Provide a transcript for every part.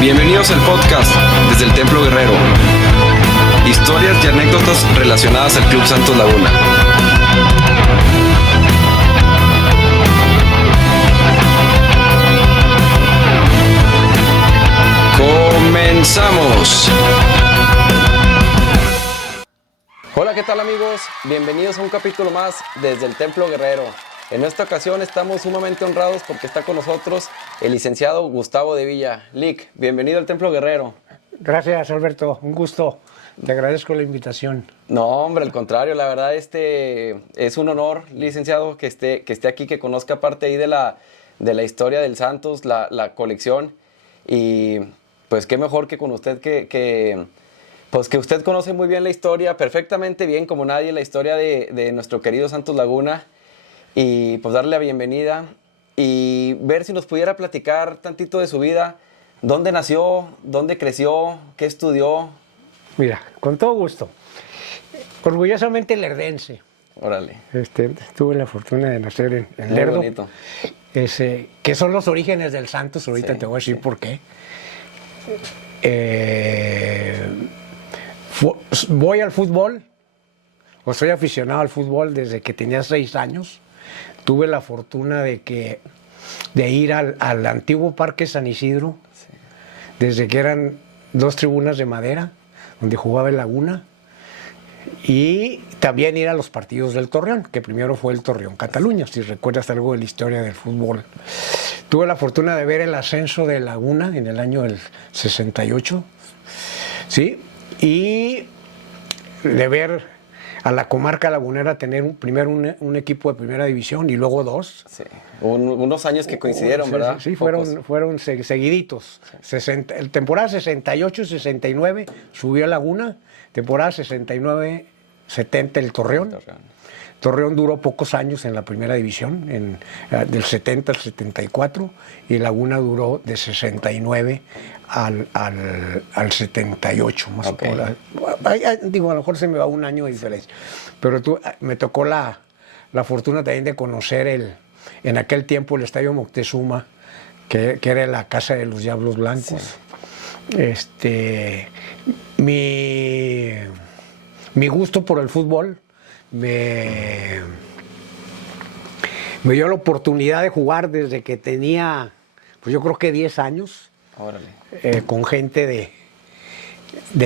Bienvenidos al podcast desde el Templo Guerrero. Historias y anécdotas relacionadas al Club Santos Laguna. ¡Comenzamos! Hola, ¿qué tal amigos? Bienvenidos a un capítulo más desde el Templo Guerrero. En esta ocasión estamos sumamente honrados porque está con nosotros el licenciado Gustavo de Villa. Lic, bienvenido al Templo Guerrero. Gracias, Alberto. Un gusto. Te agradezco la invitación. No, hombre, al contrario. La verdad, es un honor, licenciado, que esté aquí, que conozca parte ahí de la historia del Santos, la colección. Y pues qué mejor que con usted pues que usted conoce muy bien la historia, perfectamente bien como nadie, la historia de nuestro querido Santos Laguna. Y pues darle la bienvenida y ver si nos pudiera platicar tantito de su vida. ¿Dónde nació? ¿Dónde creció? ¿Qué estudió? Mira, con todo gusto. Orgullosamente lerdense. Órale. Tuve la fortuna de nacer en Muy Lerdo. bonito. Que son los orígenes del Santos. Ahorita Sí, te voy a decir sí. por qué. Voy al fútbol, o soy aficionado al fútbol desde que tenía 6 años. Tuve la fortuna de ir al antiguo Parque San Isidro, desde que eran 2 tribunas de madera, donde jugaba el Laguna, y también ir a los partidos del Torreón, que primero fue el Torreón Cataluña, si recuerdas algo de la historia del fútbol. Tuve la fortuna de ver el ascenso de Laguna en el año del 68, ¿sí? Y de ver a la comarca lagunera tener primero un equipo de primera división y luego 2. Sí. Unos años que coincidieron, ¿verdad? Sí, fueron seguiditos. El temporada 68-69 subió a Laguna, temporada 69-70 el Torreón. Torreón duró pocos años en la primera división, del 70 al 74, y Laguna duró de 69 al 78, más Okay. Digo, a lo mejor se me va un año de diferencia. Pero me tocó la fortuna también de conocer en aquel tiempo el Estadio Moctezuma, que era la casa de los Diablos Blancos. Sí. Mi gusto por el fútbol me dio la oportunidad de jugar desde que tenía, pues yo creo que 10 años. Órale. Con gente de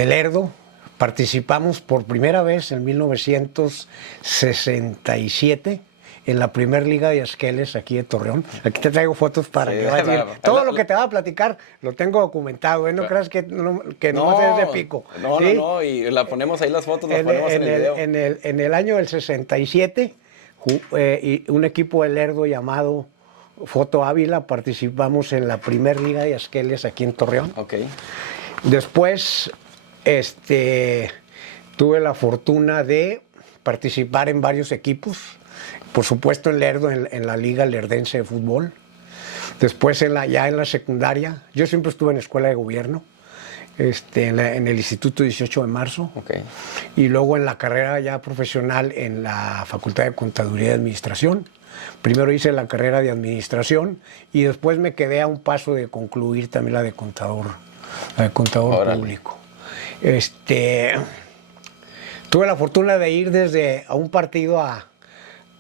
Lerdo. Participamos por primera vez en 1967 en la Primer Liga de Asqueles aquí de Torreón. Aquí te traigo fotos para que vayas a ver. Todo lo que te va a platicar lo tengo documentado, ¿eh? No creas que no es de pico. No, ¿sí? no, y la ponemos ahí las fotos, las ponemos en el video. En el año del 67, y un equipo de Lerdo llamado Foto Ávila, participamos en la Primer Liga de Asqueles aquí en Torreón. Okay. Después tuve la fortuna de participar en varios equipos, por supuesto en Lerdo, en la Liga Lerdense de Fútbol. Después ya en la secundaria, yo siempre estuve en escuela de gobierno, en el Instituto 18 de Marzo. Okay. Y luego en la carrera ya profesional en la Facultad de Contaduría y Administración. Primero hice la carrera de administración y después me quedé a un paso de concluir también la de contador público. Tuve la fortuna de ir a un partido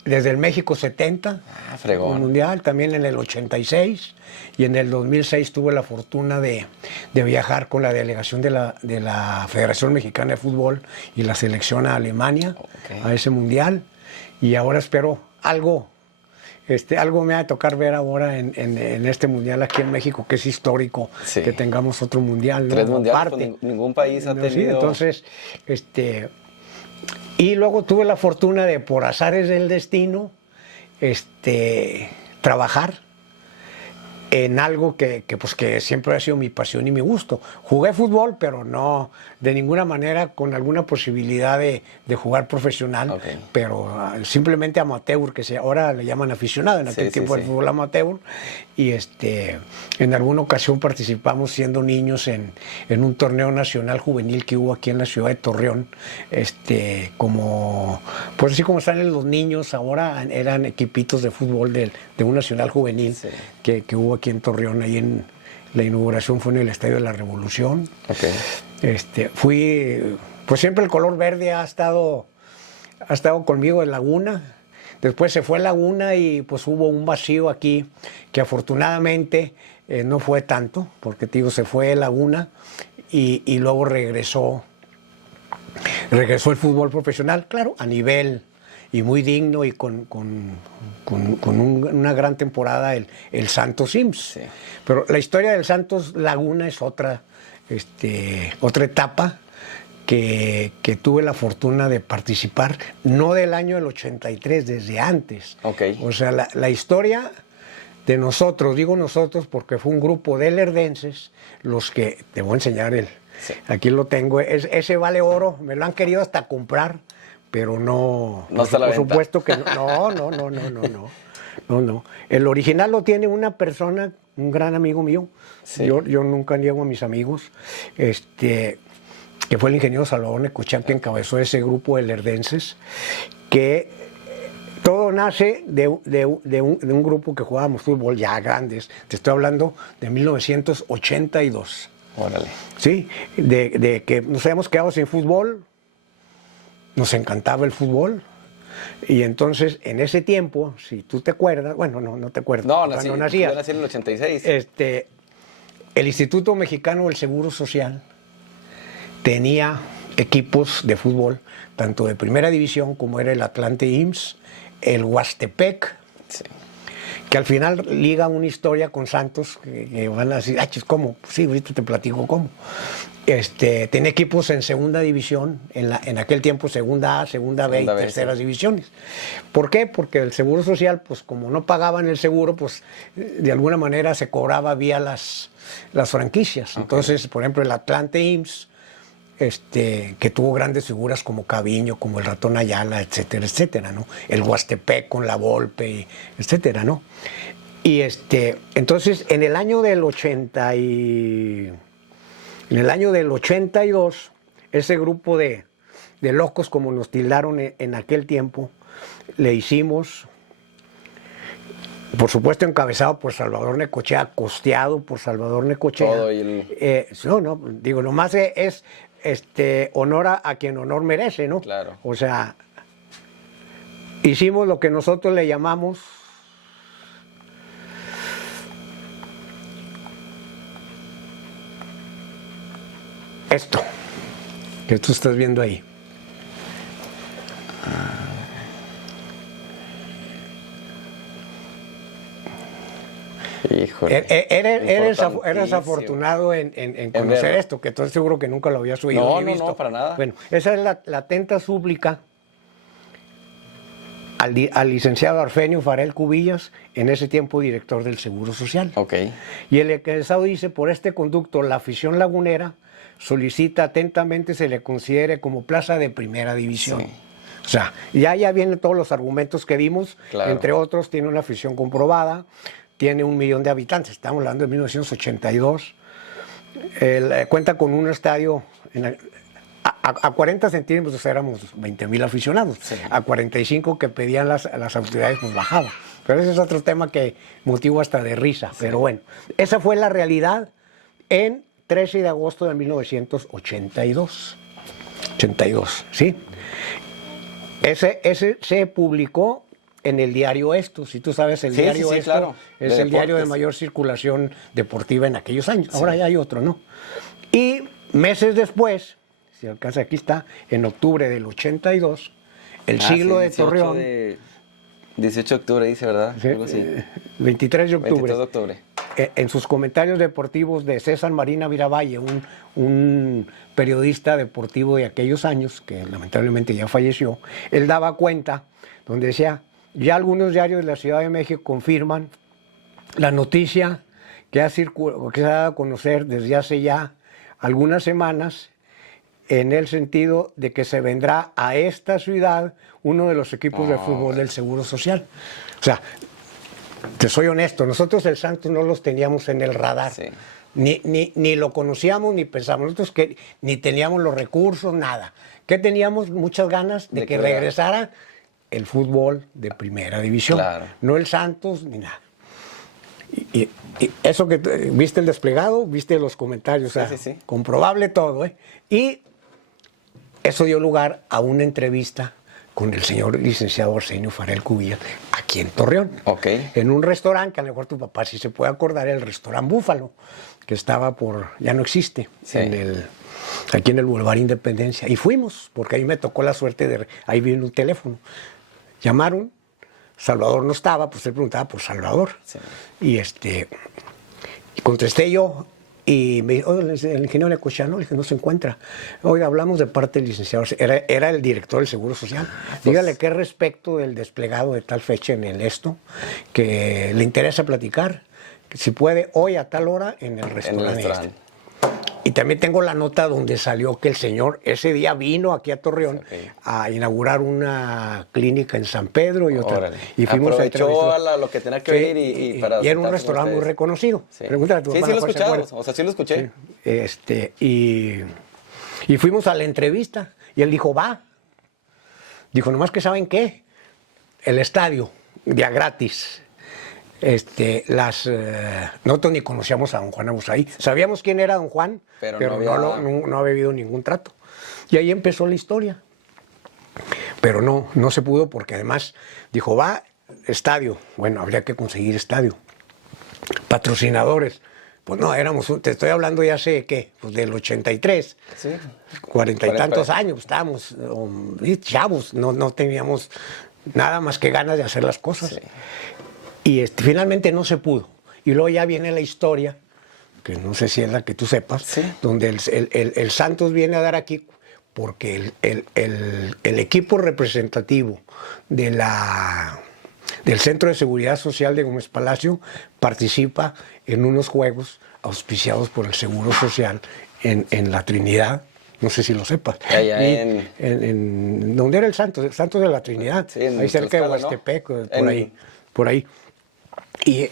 desde el México 70, fregón. mundial, también en el 86, y en el 2006 tuve la fortuna de viajar con la delegación de la Federación Mexicana de Fútbol y la selección a Alemania, a ese mundial, y ahora espero algo me va a tocar ver ahora en este mundial aquí en México, que es histórico, que tengamos otro mundial, ¿no? 3 mundiales, pues ningún país ha tenido. Sí, entonces, y luego tuve la fortuna de, por azares del destino, trabajar en algo que siempre ha sido mi pasión y mi gusto. Jugué fútbol, pero no de ninguna manera con alguna posibilidad de jugar profesional, pero simplemente amateur, que ahora le llaman aficionado, en aquel tiempo el fútbol amateur, y en alguna ocasión participamos siendo niños en un torneo nacional juvenil que hubo aquí en la ciudad de Torreón, pues así como están los niños ahora, eran equipitos de fútbol de un nacional juvenil que hubo aquí en Torreón, ahí La inauguración fue en el Estadio de la Revolución. Ok. Fui, pues siempre el color verde ha estado conmigo en Laguna. Después se fue Laguna y pues hubo un vacío aquí que afortunadamente no fue tanto, porque te digo, se fue Laguna y luego regresó el fútbol profesional, claro, a nivel y muy digno y con una gran temporada el Santos IMSS. Sí. Pero la historia del Santos Laguna es otra etapa que tuve la fortuna de participar, no del año del 83, desde antes. Ok. O sea, la historia de nosotros, digo nosotros porque fue un grupo de lerdenses los que, te voy a enseñar Sí. aquí lo tengo, ese vale oro, me lo han querido hasta comprar, pero no, No está a la por venta. supuesto que no. El original lo tiene una persona, un gran amigo mío, Sí. yo nunca niego a mis amigos, que fue el ingeniero Salvador Necochea, que encabezó ese grupo de lerdenses, que todo nace de un grupo que jugábamos fútbol ya grandes, te estoy hablando de 1982. Órale. Sí, de que nos habíamos quedado sin fútbol, nos encantaba el fútbol, y entonces en ese tiempo, si tú te acuerdas, bueno, no te acuerdas, No, cuando nacías, yo nací en el 86. el Instituto Mexicano del Seguro Social tenía equipos de fútbol, tanto de primera división como era el Atlante IMSS, el Huastepec, Sí. que al final liga una historia con Santos, que van a decir, ¿cómo? Sí, ahorita te platico cómo. Tenía equipos en segunda división, en aquel tiempo segunda A, segunda B y Segunda B, terceras sí. divisiones. ¿Por qué? Porque el Seguro Social, pues como no pagaban el seguro, pues de alguna manera se cobraba vía las franquicias. Entonces, por ejemplo, el Atlante IMSS, que tuvo grandes figuras como Caviño, como el Ratón Ayala, etcétera, etcétera, ¿no? El Huastepec con la Volpe, etcétera, ¿no? Y entonces en el año del 82, ese grupo de locos, como nos tildaron en aquel tiempo, le hicimos, por supuesto encabezado por Salvador Necochea, costeado por Salvador Necochea. Todo y digo, nomás es honor a quien honor merece, ¿no? Claro. O sea, hicimos lo que nosotros le llamamos esto, que tú estás viendo ahí. Híjole. Eres Importantísimo. afortunado en conocer verlo. esto, que estoy seguro que nunca lo habías oído No, ni no, visto. no, para nada. Bueno, esa es la atenta súplica al licenciado Arfenio Farel Cubillas, en ese tiempo director del Seguro Social. Ok. Y el egresado dice, por este conducto, la afición lagunera solicita atentamente se le considere como plaza de primera división. Sí. O sea, ya vienen todos los argumentos que vimos, Claro. entre otros, tiene una afición comprobada, tiene 1 millón de habitantes, estamos hablando de 1982, cuenta con un estadio, a 40 centímetros éramos 20,000 aficionados, Sí. a 45 que pedían las autoridades pues bajaba, pero ese es otro tema que motivó hasta de risa, sí. Pero bueno, esa fue la realidad en 13 de agosto de 1982, 82, ¿sí? Ese se publicó en el diario Esto, si tú sabes, el diario sí, Esto claro, es de el diario de deportes. mayor circulación deportiva en aquellos años. Ahora ya hay otro, ¿no? Y meses después, si alcanza, aquí está, en octubre del 82, el siglo de 18 Torreón, 18 de octubre dice, ¿verdad? Algo así. 23 de octubre, 23 de octubre. En sus comentarios deportivos de César Marina Viravalle, un periodista deportivo de aquellos años, que lamentablemente ya falleció, él daba cuenta, donde decía, ya algunos diarios de la Ciudad de México confirman la noticia que se ha dado a conocer desde hace ya algunas semanas, en el sentido de que se vendrá a esta ciudad uno de los equipos de fútbol del Seguro Social. O sea, te soy honesto, nosotros el Santos no los teníamos en el radar. Sí. Ni lo conocíamos, ni pensábamos. Nosotros que ni teníamos los recursos, nada. ¿Qué teníamos? Muchas ganas de que regresara el fútbol de primera división. Claro. No el Santos, ni nada. Y eso que viste el desplegado, viste los comentarios, o sea, sí. comprobable todo, ¿eh? Y eso dio lugar a una entrevista con el señor licenciado Arsenio Farel Cubillas, aquí en Torreón. Ok. En un restaurante, que a lo mejor tu papá sí se puede acordar, el restaurante Búfalo, que estaba ya no existe, Sí. aquí en el Boulevard Independencia. Y fuimos, porque ahí me tocó la suerte ahí vino un teléfono. Llamaron, Salvador no estaba, pues él preguntaba por Salvador. Sí. Y contesté yo, y me dijo, el ingeniero Necochea, le dije, no se encuentra. Oiga, hablamos de parte del licenciado, era el director del Seguro Social. Dígale que respecto del desplegado de tal fecha en el que le interesa platicar, que si puede, hoy a tal hora en el restaurante. Y también tengo la nota donde salió que el señor ese día vino aquí a Torreón a inaugurar una clínica en San Pedro y otra. Órale. Y fuimos aprovechó lo que tenía que venir y para y era un restaurante muy reconocido. Sí, Pregúntale a tu papá, sí lo he ¿cuál se escuchado, acuerda? o sea, sí lo escuché. Y fuimos a la entrevista y él dijo, va. Dijo, nomás que ¿saben qué? El estadio, día gratis. Nosotros ni conocíamos a don Juan Abusaí. Sabíamos quién era don Juan, pero no había habido ningún trato. Y ahí empezó la historia. Pero no se pudo porque además dijo, va, estadio. Bueno, habría que conseguir estadio. Patrocinadores. Pues no, te estoy hablando ya sé qué, pues del 83. Sí. 40 y tantos años, estábamos chavos, no teníamos nada más que ganas de hacer las cosas. Sí. Y finalmente no se pudo. Y luego ya viene la historia, que no sé si es la que tú sepas, sí. donde el Santos viene a dar aquí porque el equipo representativo del Centro de Seguridad Social de Gómez Palacio participa en unos juegos auspiciados por el Seguro Social en la Trinidad. No sé si lo sepas. Allá ¿dónde era el Santos? El Santos de la Trinidad. Sí, ahí cerca de Huastepec, ¿no? por ahí. Y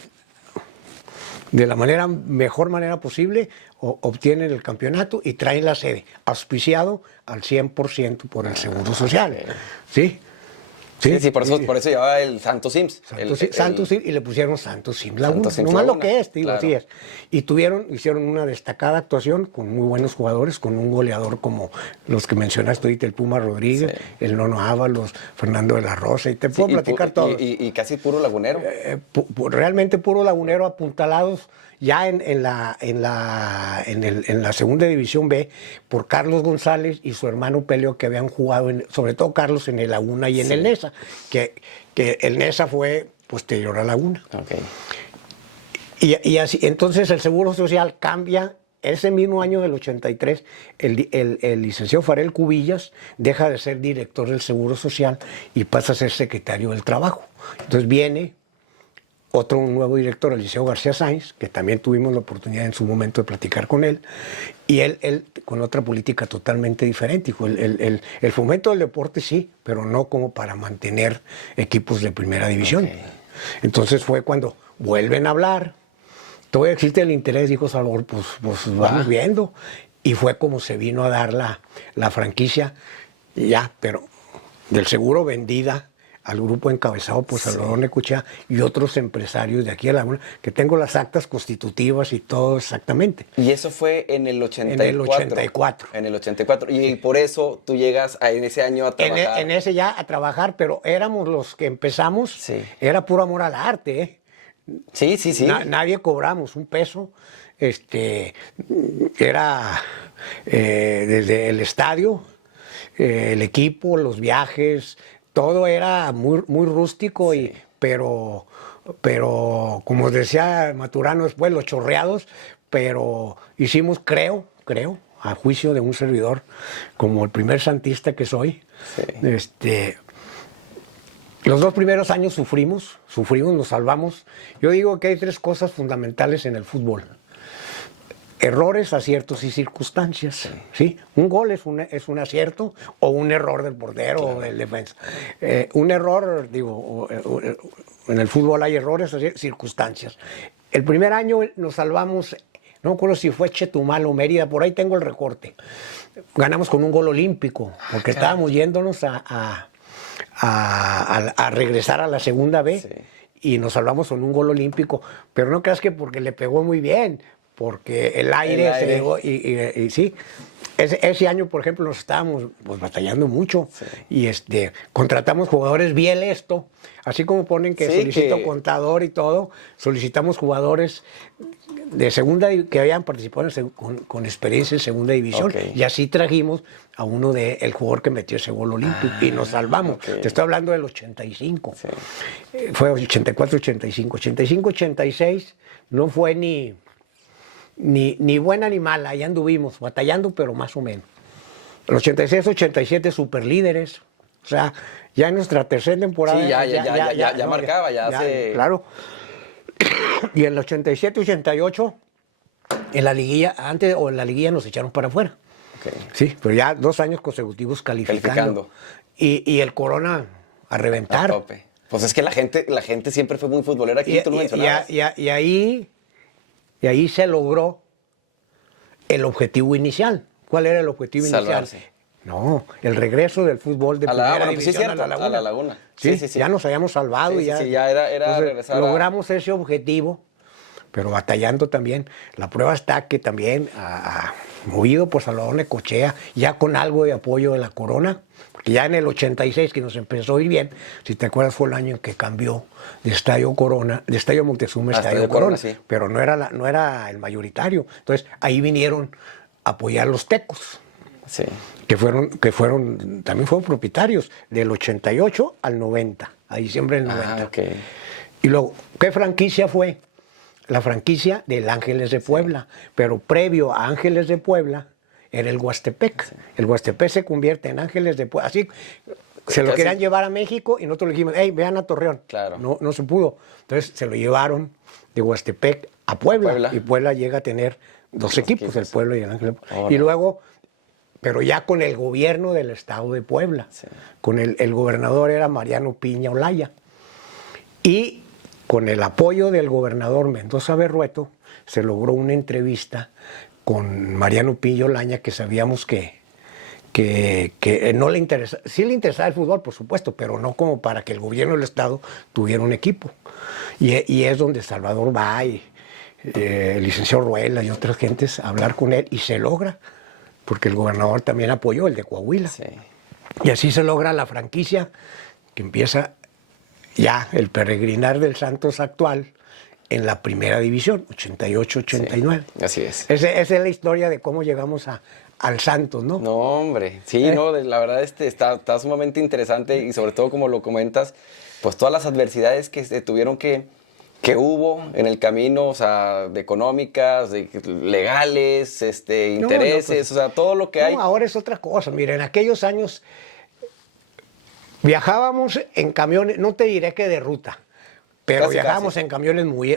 de la mejor manera posible obtienen el campeonato y traen la sede, auspiciado al 100% por el Seguro Social. ¿Sí? Sí, por eso llevaba el Santos Sims. Santos Sims, y le pusieron Santos Sims Laguna. Santos Sims Nomás Laguna, lo que es, digo, claro. así es. Y hicieron una destacada actuación con muy buenos jugadores, con un goleador como los que mencionaste ahorita, el Puma Rodríguez, el Nono Ábalos, Fernando de la Rosa, y te puedo platicar todo. Y casi puro lagunero. Realmente puro lagunero, apuntalados ya en la segunda división B por Carlos González y su hermano Pelio, que habían jugado, sobre todo Carlos, en el Laguna y en el Nesa, que el Nesa fue posterior a Laguna. Okay. Y así, entonces el Seguro Social cambia. Ese mismo año del 83, el licenciado Farel Cubillas deja de ser director del Seguro Social y pasa a ser secretario del Trabajo. Entonces viene un nuevo director, el licenciado García Sáenz, que también tuvimos la oportunidad en su momento de platicar con él, y él con otra política totalmente diferente. Dijo, el fomento del deporte sí, pero no como para mantener equipos de primera división. Okay. Entonces fue cuando vuelven a hablar, todavía existe el interés, dijo Salvador, pues vamos viendo, y fue como se vino a dar la franquicia, ya, pero del seguro vendida al grupo encabezado por Salvador Necochea y otros empresarios de aquí a Laguna, que tengo las actas constitutivas y todo exactamente. Y eso fue en el 84. En el 84. En el 84. Y por eso tú llegas en ese año a trabajar. En ese ya a trabajar, pero éramos los que empezamos, era puro amor al arte, ¿eh? Sí. Nadie cobramos un peso. Era desde el estadio, el equipo, los viajes, todo era muy, muy rústico, pero como decía Maturano después, los chorreados, pero hicimos, creo, a juicio de un servidor, como el primer santista que soy, los 2 primeros años sufrimos, nos salvamos. Yo digo que hay 3 cosas fundamentales en el fútbol: errores, aciertos y circunstancias. ¿Sí? Un gol es un acierto o un error del portero o del defensa. Un error, en el fútbol hay errores, circunstancias. El primer año nos salvamos, no me acuerdo si fue Chetumal o Mérida, por ahí tengo el recorte. Ganamos con un gol olímpico, porque estábamos yéndonos a regresar a la segunda B. y nos salvamos con un gol olímpico, pero no creas que porque le pegó muy bien, porque el aire se llegó y sí. Ese año, por ejemplo, nos estábamos pues, batallando mucho y contratamos jugadores bien esto, así como ponen que solicito contador y todo, solicitamos jugadores de segunda que habían participado con experiencia en segunda división y así trajimos a uno el jugador que metió ese gol olímpico y nos salvamos. Te estoy hablando del 85. Fue 84, 85, 86 no fue ni buena ni mala, ahí anduvimos, batallando, pero más o menos. El 86, 87, super líderes. O sea, ya en nuestra tercera temporada. Sí, ya marcaba, ya hace. Claro. Y en el 87, 88, en la liguilla, en la liguilla nos echaron para afuera. Sí, pero ya 2 años consecutivos calificando. Y el Corona a reventar. A tope. Pues es que la gente siempre fue muy futbolera aquí, tú lo mencionabas. Y ahí se logró el objetivo inicial. ¿Cuál era el objetivo inicial? No, el regreso del fútbol de primera división a la Laguna. Sí, ya nos habíamos salvado. Ya era entonces, regresar logramos ese objetivo, pero batallando también. La prueba está que también, movido por Salvador Necochea, ya con algo de apoyo de la Corona, porque ya en el 86 que nos empezó a ir bien, si te acuerdas fue el año en que cambió de Estadio Montezuma a Estadio Corona, pero no era el mayoritario. Entonces ahí vinieron a apoyar los Tecos, que también fueron propietarios del 88 al 90, a diciembre del 90. Y luego, ¿qué franquicia fue? La franquicia del Ángeles de Puebla, pero previo a Ángeles de Puebla era el Huastepec. El Huastepec se convierte en Ángeles de Puebla. Así se lo querían llevar a México y nosotros le dijimos, hey, vean a Torreón. Claro. No se pudo. Entonces se lo llevaron de Huastepec a Puebla. Y Puebla llega a tener 2 equipos, el Puebla y el Ángeles de Puebla. Y luego, pero ya con el gobierno del estado de Puebla. Con el gobernador era Mariano Piña Olaya. Y con el apoyo del gobernador Mendoza Berrueto, se logró una entrevista con Mariano Piña Olaya, que sabíamos que no le interesa, sí le interesaba el fútbol, por supuesto, pero no como para que el gobierno del estado tuviera un equipo. Y es donde Salvador va y el licenciado Ruela y otras gentes a hablar con él, y se logra, porque el gobernador también apoyó, el de Coahuila. Y así se logra la franquicia que empieza ya el peregrinar del Santos actual en la primera división, 88-89. Así es. Esa es la historia de cómo llegamos al Santos, ¿no? No, hombre. Sí, no, la verdad está sumamente interesante y sobre todo como lo comentas, pues todas las adversidades que se tuvieron que hubo en el camino, o sea, de económicas, de legales, intereses, pues, o sea, todo lo que hay. Ahora es otra cosa. Mira, en aquellos años viajábamos en camiones, no te diré que de ruta, pero viajábamos en camiones muy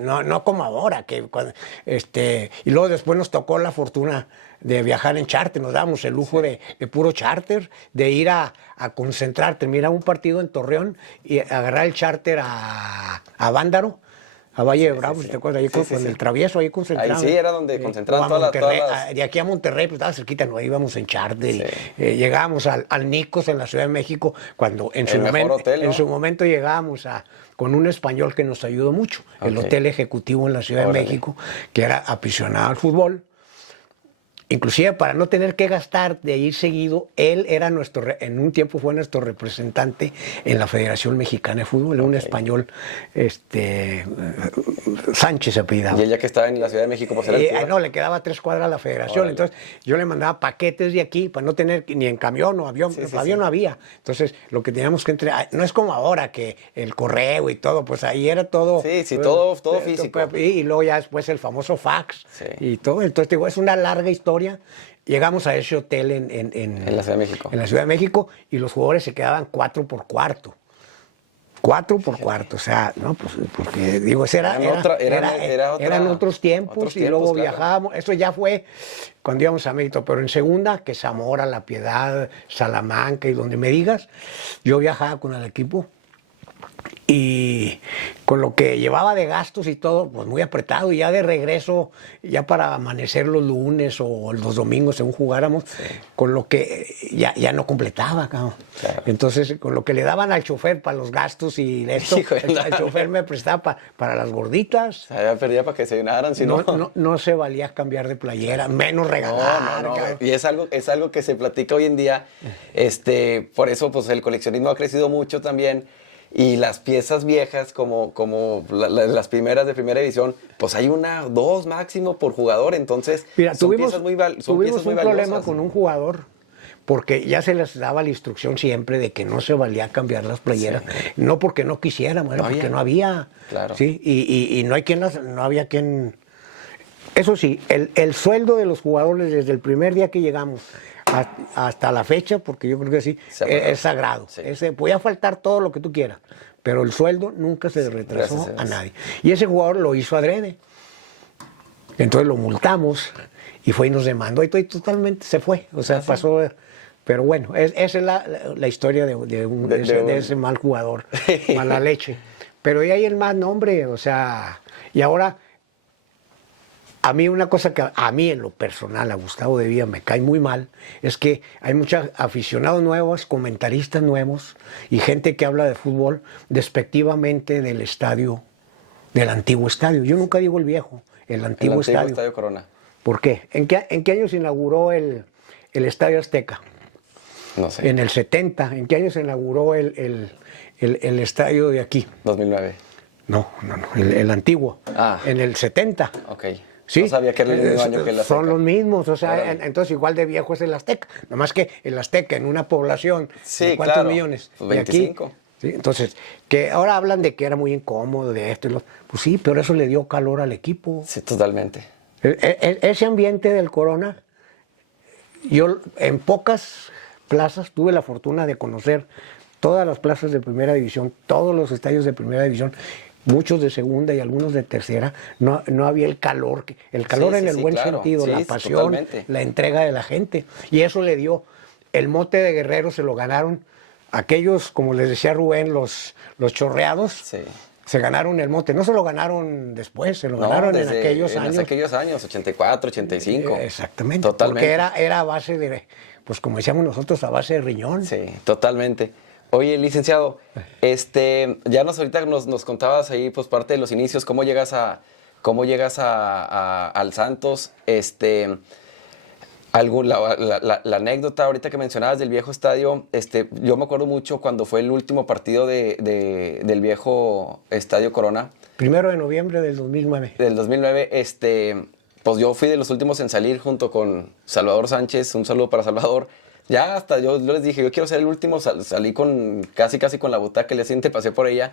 no como ahora, y luego después nos tocó la fortuna de viajar en charter, nos dábamos el lujo de puro charter, de ir a concentrar, terminar un partido en Torreón y agarrar el charter a Bándaro, a Valle de Bravo, si te acuerdas, ahí con el Travieso, ahí concentraban. Ahí sí era donde concentraban todas las... De aquí a Monterrey, pues estaba cerquita, no íbamos en charter. Llegábamos al Nicos en la Ciudad de México, cuando en su momento llegábamos con un español que nos ayudó mucho, el Hotel Ejecutivo en la Ciudad de México, que era aficionado al fútbol. Inclusive para no tener que gastar de ir seguido, él era en un tiempo fue nuestro representante en la Federación Mexicana de Fútbol, era un español, Sánchez apellidado. Y él ya que estaba en la Ciudad de México, pues era el fútbol. No, le quedaba a 3 cuadras a la Federación, entonces yo le mandaba paquetes de aquí para no tener ni en camión o avión, avión no había. Entonces lo que teníamos que entregar, no es como ahora que el correo y todo, pues ahí era todo. Todo físico. Y luego ya después el famoso fax y todo. Entonces digo, es una larga historia. Llegamos a ese hotel en la Ciudad de México. En la Ciudad de México, y los jugadores se quedaban 4 por cuarto. 4 por cuarto, o sea, no, pues porque digo, eran otros tiempos, y luego viajábamos. Eso ya fue cuando íbamos a México, pero en segunda, que Zamora, La Piedad, Salamanca y donde me digas, yo viajaba con el equipo Y con lo que llevaba de gastos y todo, pues muy apretado. Y ya de regreso, ya para amanecer los lunes o los domingos, según jugáramos, con lo que ya no completaba, cabrón. Claro. Entonces, con lo que le daban al chofer para los gastos y de esto, Hijo de el la- chofer me prestaba para las gorditas. O sea, ya perdía para que se llenaran, si no. No se valía cambiar de playera, menos regalar. No. cabrón. Y es algo que se platica hoy en día. Por eso, pues, el coleccionismo ha crecido mucho también. Y las piezas viejas, como las primeras de primera división, pues hay una, dos máximo por jugador. Entonces, Mira, son tuvimos, piezas muy, son tuvimos piezas muy un problema valiosas. con un jugador porque ya se les daba la instrucción siempre de que no se valía cambiar las playeras. No porque no quisiéramos, era No porque había. no había. Claro. ¿Sí? Y no hay no había quien. Eso sí, el sueldo de los jugadores desde el primer día que llegamos hasta la fecha, porque yo creo que sí, es sagrado. Sí. Podía faltar todo lo que tú quieras, pero el sueldo nunca se retrasó gracias a a Dios. nadie. Y ese jugador lo hizo adrede. Entonces lo multamos y fue y nos demandó y totalmente se fue. O sea, pasó. Pero bueno, esa es la historia de ese mal jugador, mala leche. Pero y ahí el más nombre, o sea, y ahora, a mí una cosa que a mí en lo personal, a Gustavo de Villa me cae muy mal, es que hay muchos aficionados nuevos, comentaristas nuevos y gente que habla de fútbol despectivamente del estadio, del antiguo estadio. Yo nunca digo el viejo, el antiguo estadio. Corona. ¿Por qué? ¿En qué año se inauguró el Estadio Azteca? No sé. En el 70. ¿En qué año se inauguró el estadio de aquí? 2009. No, el antiguo. Ah. En el 70. Ok. Sí, No sabía que era el mismo año que el Azteca. son los mismos, o sea, Órale. entonces igual de viejo es el Azteca. Nomás que el Azteca en una población Sí, de ¿cuántos claro, millones? pues De aquí, 25. ¿sí? Entonces, que ahora hablan de que era muy incómodo, de esto y lo. Pues sí, pero eso le dio calor al equipo. Sí, totalmente. Ese ambiente del Corona, yo en pocas plazas tuve la fortuna de conocer todas las plazas de primera división, todos los estadios de primera división, muchos de segunda y algunos de tercera. No había el calor, en el buen claro. sentido, Sí, la sí, pasión, totalmente. la entrega de la gente. Y eso le dio el mote de guerrero, se lo ganaron aquellos, como les decía Rubén, los chorreados. Sí. Se ganaron el mote, no se lo ganaron después, se lo ganaron en aquellos años. En aquellos años, 84, 85. Exactamente, Totalmente. porque era a base de, pues como decíamos nosotros, a base de riñón. Sí, totalmente. Oye, licenciado, ya ahorita nos contabas ahí, pues, parte de los inicios, cómo llegas al Santos, la anécdota ahorita que mencionabas del viejo estadio, yo me acuerdo mucho cuando fue el último partido del viejo Estadio Corona. 1 de noviembre del 2009. Del 2009, pues yo fui de los últimos en salir junto con Salvador Sánchez, un saludo para Salvador. Ya hasta yo les dije, yo quiero ser el último, salí casi con la butaca, el día siguiente pasé por ella.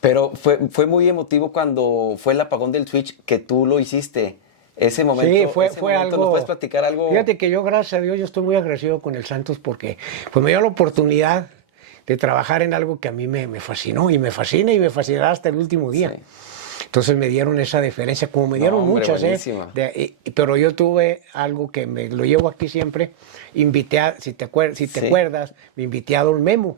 Pero fue muy emotivo cuando fue el apagón del Switch que tú lo hiciste. Ese momento, Sí, fue algo. ¿Nos puedes platicar algo? Fíjate que yo, gracias a Dios, yo estoy muy agradecido con el Santos porque pues, me dio la oportunidad de trabajar en algo que a mí me fascinó y me fascina y me fascinará hasta el último día. Sí. Entonces me dieron esa deferencia, como me dieron hombre, muchas, buenísima. pero yo tuve algo que me lo llevo aquí siempre. Invité si te Sí. acuerdas, me invité a Don Memo.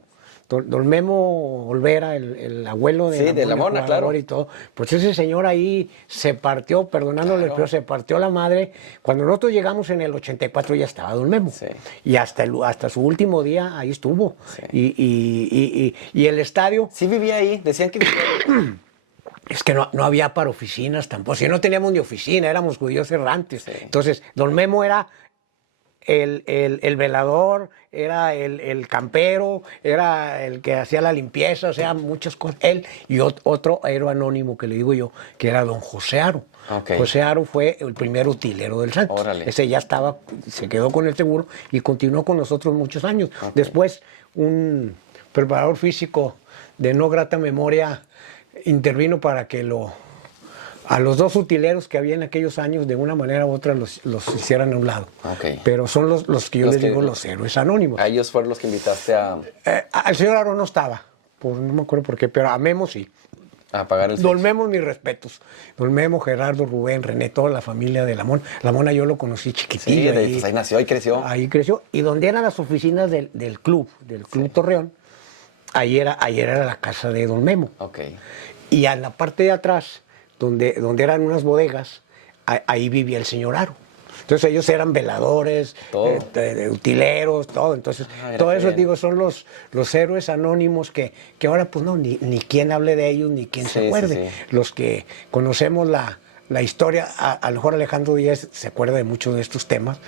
Don Memo Olvera, el abuelo de Sí, de la Mona, jugador claro. y todo. Pues ese señor ahí se partió, perdonándole, Claro. pero se partió la madre. Cuando nosotros llegamos en el 84 ya estaba Don Memo. Sí. Y hasta su último día ahí estuvo. Sí. Y el estadio, Sí vivía ahí, decían que vivía ahí. es que no había para oficinas tampoco. Si no teníamos ni oficina, éramos judíos errantes. Sí. Entonces, Don Memo era el velador, era el campero, era el que hacía la limpieza, o sea, muchas cosas. Él y otro héroe anónimo que le digo yo, que era don José Aro. Ok. José Aro fue el primer utilero del Santos. Órale. Ese ya estaba, se quedó con el seguro y continuó con nosotros muchos años. Ok. Después, un preparador físico de no grata memoria intervino para que a los dos utileros que había en aquellos años, de una manera u otra, los hicieran a un lado. Ok. Pero son los que yo Los les que- digo los héroes anónimos. A ellos fueron los que invitaste a Al señor Aro no estaba, no me acuerdo por qué, pero a Memo sí. pagar el Don Switch. Memo, mis respetos. Don Memo, Gerardo, Rubén, René, toda la familia de la Mona. La Mona yo lo conocí Sí, chiquitillo. pues ahí nació y creció. Ahí creció. Y donde eran las oficinas del club Torreón, ahí era la casa de Don Memo. Ok. Y en la parte de atrás, donde eran unas bodegas, ahí vivía el señor Aro. Entonces ellos eran veladores, utileros, todo. Entonces, todo eso, digo, son los héroes anónimos que ahora, pues no, ni quien hable de ellos, ni quien se acuerde. Sí. Los que conocemos la historia, a lo mejor Alejandro Díaz se acuerda de muchos de estos temas.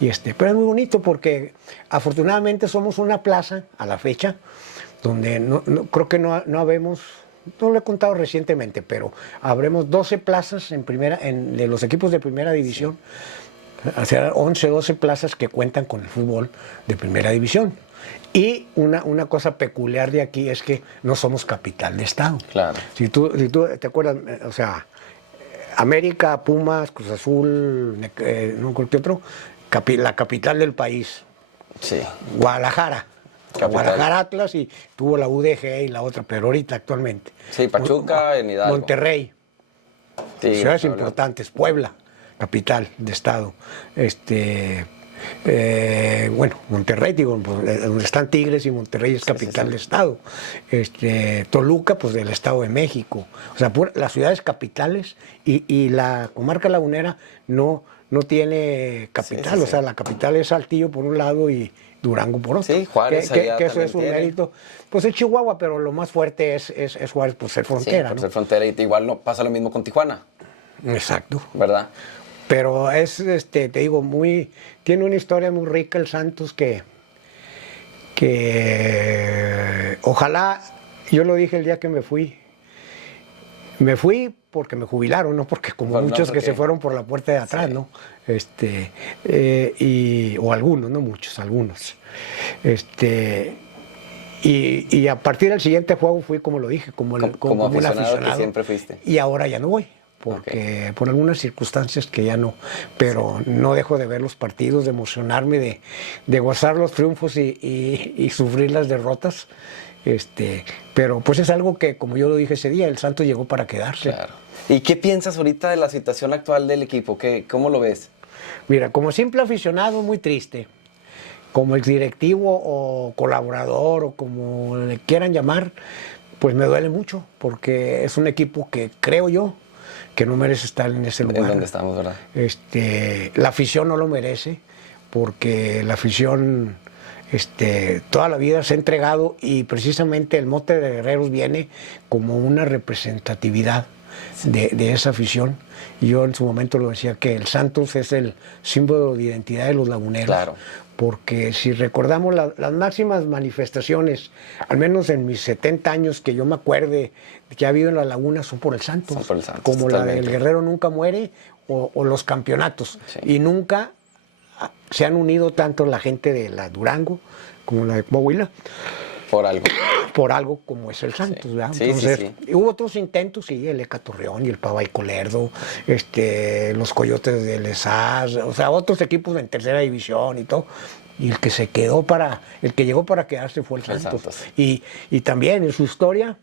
Pero es muy bonito porque afortunadamente somos una plaza, a la fecha, donde creo que no habemos... No lo he contado recientemente, pero habremos 12 plazas de los equipos de primera división. O sea, 11, 12 plazas que cuentan con el fútbol de primera división. Y una cosa peculiar de aquí es que no somos capital de estado. Claro. Si tú te acuerdas, o sea, América, Pumas, Cruz Azul, no cualquier otro, la capital del país. Sí. Guadalajara. Guadalajara, Atlas, y tuvo la UDG y la otra, pero ahorita actualmente. Sí, Pachuca en Hidalgo. Monterrey. Sí, ciudades importantes. Puebla, capital de estado. Bueno, Monterrey, digo, donde están Tigres, y Monterrey es capital de estado. Toluca, pues del Estado de México. O sea, las ciudades capitales, y la comarca lagunera no tiene capital. O sea, la capital es Saltillo por un lado y Durango por otro. Sí, Juárez. Que eso es un mérito. Pues es Chihuahua, pero lo más fuerte es Juárez por ser frontera. Sí, por ser frontera, y igual no pasa lo mismo con Tijuana. Exacto. ¿Verdad? Pero te digo, tiene una historia muy rica el Santos que ojalá, yo lo dije el día que me fui porque me jubilaron, no porque como muchos que se fueron por la puerta de atrás, sí. ¿No? O algunos, no muchos, algunos. Y a partir del siguiente juego fui, como lo dije, como un aficionado que siempre fuiste. Y ahora ya no voy, porque por algunas circunstancias que ya no, pero no dejo de ver los partidos, de emocionarme, de gozar los triunfos y sufrir las derrotas. Pero pues es algo que, como yo lo dije ese día, el Santos llegó para quedarse. Claro. ¿Y qué piensas ahorita de la situación actual del equipo? ¿Cómo lo ves? Mira, como simple aficionado, muy triste. Como exdirectivo o colaborador, o como le quieran llamar, pues me duele mucho, porque es un equipo que creo yo que no merece estar en ese lugar. En donde estamos, ¿verdad? La afición no lo merece, porque la afición toda la vida se ha entregado, y precisamente el mote de Guerreros viene como una representatividad de esa afición. Y yo en su momento lo decía, que el Santos es el símbolo de identidad de los laguneros. Claro. Porque si recordamos las máximas manifestaciones, al menos en mis 70 años que yo me acuerde que ha habido en la laguna, son por el Santos. Son por el Santos, como totalmente. La del Guerrero nunca muere, o los campeonatos. Sí. Y nunca se han unido tanto la gente de la Durango como la de Coahuila. Por algo como es el Santos, ¿verdad? Sí, entonces, sí. Hubo otros intentos, sí, el Eca Torreón y el Pavay Colerdo, los Coyotes del ESAS, o sea, otros equipos en tercera división y todo. Y el que llegó para quedarse fue el Santos. Y también en su historia,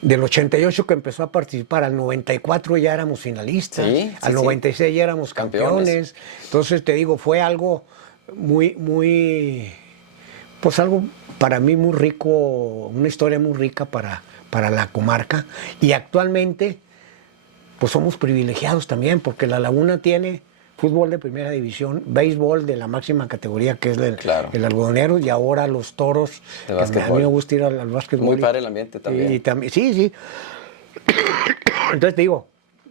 del 88 que empezó a participar, al 94 ya éramos finalistas, al 96 ya éramos campeones. Entonces, te digo, fue algo muy, pues algo para mí muy rico, una historia muy rica para la comarca. Y actualmente, pues somos privilegiados también, porque La Laguna tiene fútbol de primera división, béisbol de la máxima categoría, que es el algodonero, y ahora los toros, que a mí me gusta ir al básquetbol. Muy padre el ambiente también. Sí. Entonces te digo,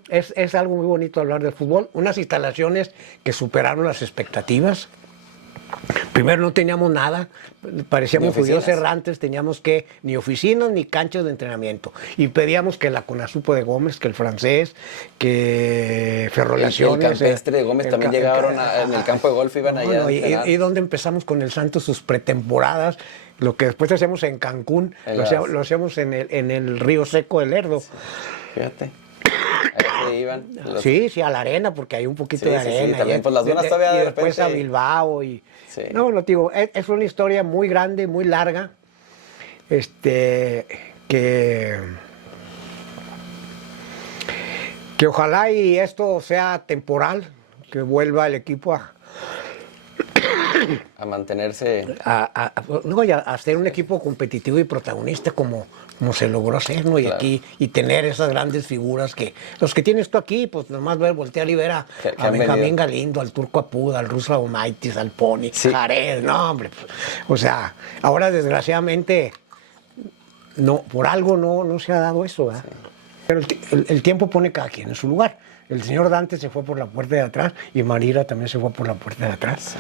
es algo muy bonito hablar de fútbol, unas instalaciones que superaron las expectativas. Primero no teníamos nada, parecíamos judíos errantes, teníamos ni oficinas ni canchas de entrenamiento. Y pedíamos que la Conasupo de Gómez, que el francés, que Ferrolaciones. El campestre de Gómez también llegaron en el campo de golf, iban allá. Y donde empezamos con el Santos sus pretemporadas, lo que después hacíamos en Cancún, lo hacíamos en el Río Seco del Lerdo. Sí. Fíjate. Ahí se iban. Sí, a la arena, porque hay un poquito de arena. Sí, también, pues las dunas todavía de repente. Después a Bilbao. Sí. No, lo digo, es una historia muy grande, muy larga, que ojalá y esto sea temporal, que vuelva el equipo a mantenerse. No, y a ser un equipo competitivo y protagonista como se logró hacer, ¿no? Y Claro. aquí, y tener esas grandes figuras que, los que tienes tú aquí, pues nomás ver, voltear y ver Que a han Benjamín venido. Galindo, al Turco Apuda, al Ruso Aumaitis, al Pony, Sí. Jared, no, hombre. Pues, o sea, ahora desgraciadamente, no, por algo no se ha dado eso, ¿verdad? Pero el tiempo pone cada quien en su lugar. El señor Dante se fue por la puerta de atrás y Marira también se fue por la puerta de atrás.